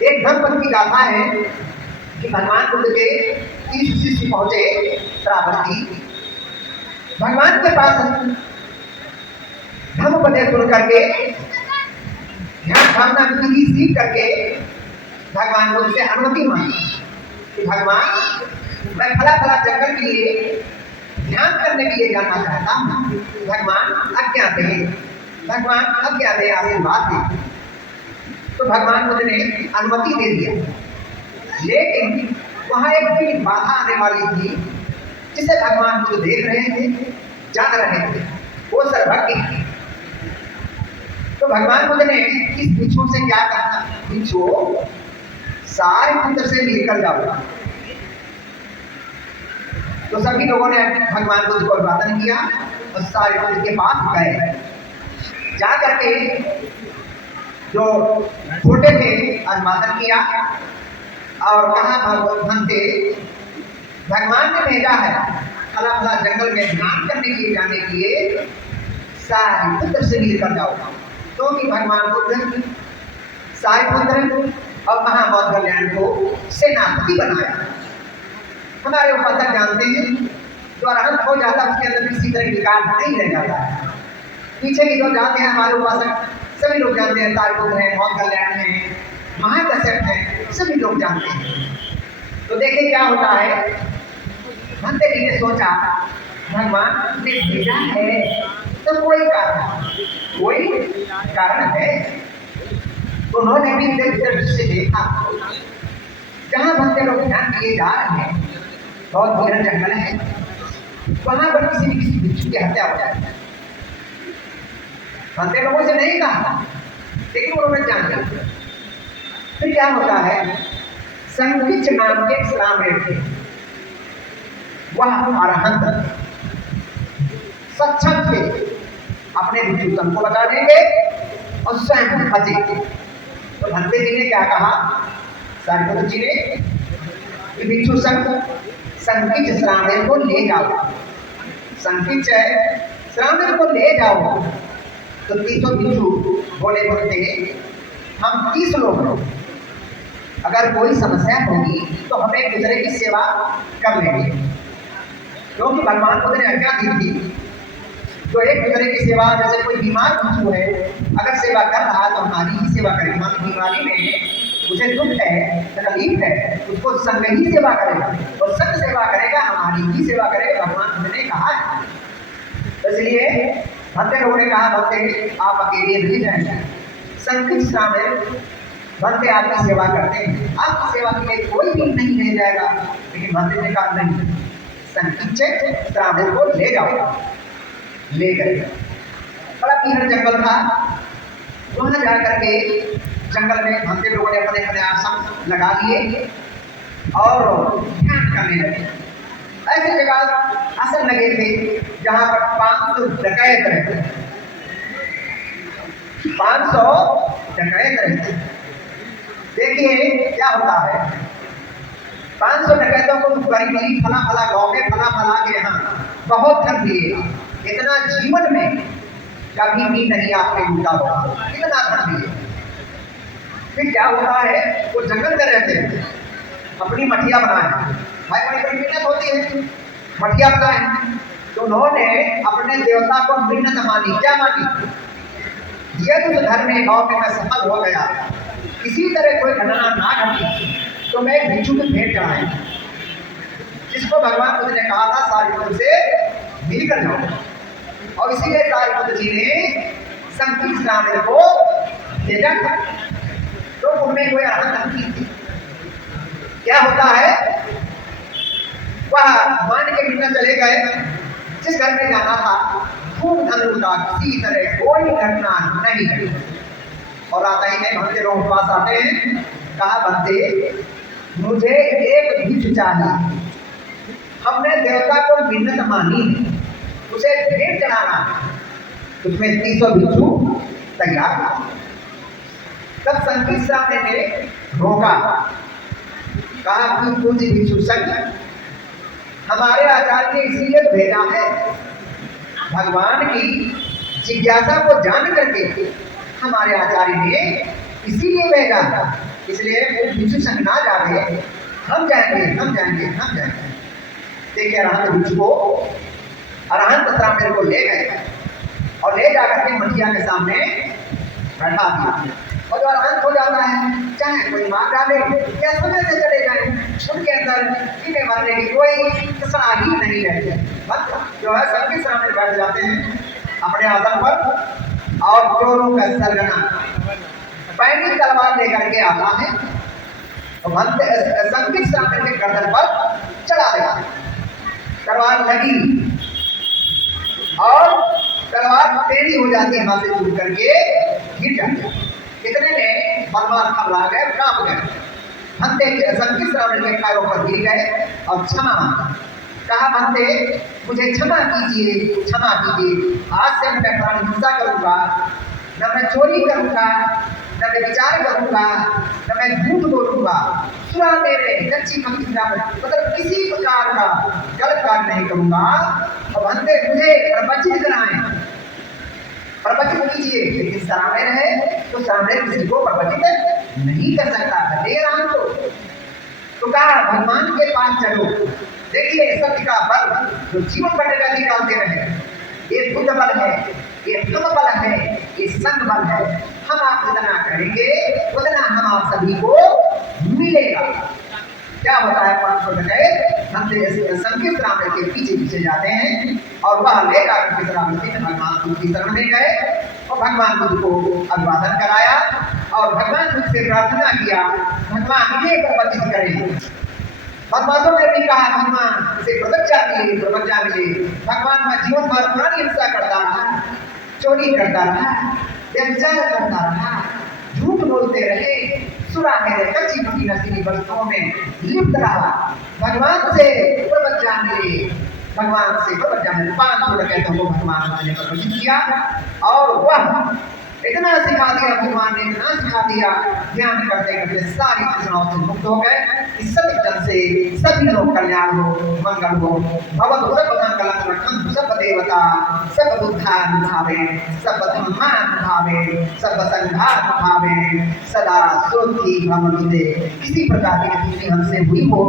एक धर्मपद की गाथा है कि भगवान बुद्ध के 30 शिष्य पहुंचे श्रावस्ती। भगवान के पास धर्मपदेश सुन करके ध्यान भावना विधि सीख करके भगवान बुद्ध से अनुमति मांगी कि भगवान मैं फला फला जंगल के लिए ध्यान करने के लिए जाना चाहता हूँ, भगवान आज्ञा दें, भगवान आज्ञा दें, आशीर्वाद दें। तो भगवान बुद्ध ने अनुमति दे दिया, लेकिन वहां एक बड़ी बाधा आने वाली थी जिसे भगवान बुद्ध देख रहे थे, जान रहे थे, वो सर्वज्ञ थी। तो भगवान बुद्ध ने इस भिक्षु से क्या कहा, भिक्षु सारे पुत्र से मिलकर जाओ। तो सभी लोगों ने भगवान बुद्ध को अभिवादन किया और सारे बुद्ध के पास गए। जा करके जो छोटे थे अभिवादन किया और कहा भगवंते भगवान ने भेजा है फला फला जंगल में ध्यान करने के लिए जाने के लिए, सारे पुत्र से मिलकर जाओ। क्योंकि भगवान बुद्ध सारे पुत्र और महाबौद्ध कल्याण को सेनापति बनाया। हमारे उपासक जानते हैं जो अरहंत हो जाता है उसके अंदर किसी तरह विकार नहीं रह जाता है। पीछे की जो जाते हैं हमारे उपासक सभी लोग जानते हैं, तारपुत्र है, बौद्ध कल्याण है, महाकश्यप है, सभी लोग जानते हैं। तो देखिए क्या होता है, भंते जी ने सोचा भगवान ने भेजा है तो कोई कारण है। तो उन्होंने भी दृष्टि से देखा जहां भक्ते लोग ध्यान किए जा रहे हैं, बहुत गहरा जंगल है, वहां पर किसी न किसी भिक्षु की हत्या हो जाए। भक्ते लोगों से नहीं कहा, लेकिन उन्होंने जान लिया। फिर क्या होता है, संकिच नाम के श्रावण थे, वह अरहंत सक्षम थे, अपने भिक्षुकन को बता देंगे और स्वयं बचे। तो भंते जी ने क्या कहा, सारिपुत्र जी ने भिक्षु संकिच श्रावण को ले जाओ, संकिच श्रावण को ले जाओ। तो 300 भिक्षु बोले बोलते हम 30 लोग हैं, अगर कोई समस्या होगी तो हम एक दूसरे की सेवा कर लेंगे। क्योंकि भगवान बुद्ध ने आज्ञा दी थी जो एक दूसरे की सेवा, जैसे कोई बीमार भिक्षु है अगर सेवा कर रहा तो हमारी ही सेवा करेगा। हमारी बीमारी में उसे दुख है, तकलीफ है, उसको संग ही सेवा करेगा और संग सेवा करेगा, हमारी ही सेवा करेगा, भगवान बुद्ध ने कहा है। इसलिए भक्ते लोगों ने कहा भक्ते आप अकेले नहीं जाएंगे, संकिच श्रावण भक्ते आपकी सेवा करते हैं, आपकी सेवा के लिए कोई भी नहीं रह जाएगा। लेकिन भक्ते ने कहा नहीं, संकिच श्रावण को ले जाओ। ले गए, बड़ा पीहर जंगल था, वहां जाकर के जंगल में भक्ते लोगों ने अपने अपने आसन लगा लिए और ध्यान करने लगे। ऐसी जगह आसन लगे थे जहां पर 500 डकैत रहते, 500 डकैत रहते। देखिए क्या होता है, 500 डकैतों को गरीबी फला फला गाँव में फला फला के यहाँ बहुत धन दिएगा, इतना जीवन में कभी भी नहीं आपने लूटा होगा, इतना धन दिए। फिर क्या होता है, वो जंगल में रहते हैं, अपनी मठिया बनाए, भाई बड़ी बड़ी मिन्नत होती है, मठिया बनाए। तो उन्होंने अपने देवता को मिन्नत मानी, क्या मानी, यदि उस घर में गाँव में मैं सफल हो गया, किसी तरह कोई घटना ना घटी तो मैं भिक्षु को भेंट चढ़ाए, जिसको भगवान बुद्ध ने कहा था सारिपुत्र से मिलकर जाओ। और इसीलिए सारिपुत्र जी ने संकिच श्रावण को भेजा था। तो उनमें कोई अरहंत नहीं थी। क्या होता है, वह मान के मिलना चले गए, जिस घर में जाना था खूब धन लूटा, किसी तरह कोई घटना नहीं घटी। और आता ही नहीं, भक्ते लोग पास आते हैं, कहा भक्ते मुझे एक भिक्षु चाहिए, हमने देवता को मिन्नत मानी, उसे भेंट चढ़ाना, उसमें 300 भिक्षु तैयार। तब संकिच श्रावण ने रोका, कहा कि पूज्य भिक्षु संघ हमारे आचार्य ने इसीलिए भेजा है, भगवान की जिज्ञासा को जान करके हमारे आचार्य ने इसीलिए भेजा इसलिए वो भिक्षु संग ना जावे, हम जाएंगे हम जाएंगे हम जाएंगे। देखिए अरहंत भिक्षु को अरहंत श्रामेल को ले गए और ले जाकर के मठिया के सामने बैठा दिया। और जो अरहंत हो जाता है चाहे कोई मार डाले या समय से चले जाए, उनके अंदर इन्हें मरने की कोई तसना ही नहीं रहती। बस जो है सबके सामने बैठ जाते हैं अपने आसन पर और चोरों का सरगना पैनी तलवार लेकर के आता है तो संकित श्रामेल के गर्दन पर चढ़ा देगा। तलवार लगी और तलवार टेढ़ी हो जाती है, हाथ से छूट करके गिर जाती है। इतने में बलवान घबरा गए, कांप गए, भंते संकित श्रामेल के पैरों पर गिर गए और क्षमा कहा, भंते मुझे क्षमा कीजिए क्षमा कीजिए, आज से मैं प्राण हिंसा करूंगा, न मैं चोरी करूंगा, न मैं विचार करूंगा, न मैं झूठ बोलूंगा, सुना मेरे कच्ची पक्की मतलब किसी प्रकार का गलत कार्य नहीं करूंगा। और भंते मुझे प्रवचित कराएं, प्रवचित कीजिए। लेकिन श्रामेल है तो श्रामेल किसी को प्रवचित नहीं कर सकता है। दे राम तो कहा भगवान के पास चलो, देखिए सत्य का बल जो जीवन का निकालते रहे, ये बुद्ध बल है, ये धर्म बल है, ये संग बल है। हम आप जितना करेंगे उतना हम आप सभी को मिलेगा। क्या होता है 500 डकैत संकित श्रामेल के पीछे पीछे जाते हैं और वह लेकर श्रामेल भगवान बुद्ध की शरण में गए और भगवान बुद्ध को अभिवादन कराया और भगवान बुद्ध से प्रार्थना किया, भगवान ये प्रवचित करें। बदमाशों ने भी कहा भगवान से प्रवज्ञा मिले। भगवान का जीवन भर प्राणी हिंसा करता रहा, चोरी करता रहा, व्यभिचार करता रहा, झूठ बोलते रहे, सुरा मेरे कच्ची पक्की नशीली वस्तुओं में लिप्त रहा। भगवान से प्रवज्ञा मिले, भगवान से प्रवज्ञा मिले। 500 डकैतों को भगवान ने प्रवचित किया और वह इतना सिखा दिया, भगवान ने इतना सिखा दिया, ध्यान करते करते सारी तृष्णाओं से मुक्त हो गए। इस सत्य जन से सभी लोग कल्याण हो, मंगल हो। भवतु सब मंगलम रक्षन्तु सब देवता, सब बुद्धान भावे, सब धम्मान भावे, सब संघान भावे, सदा सुखी भवन्तु। इसी प्रकार की हमसे हुई हो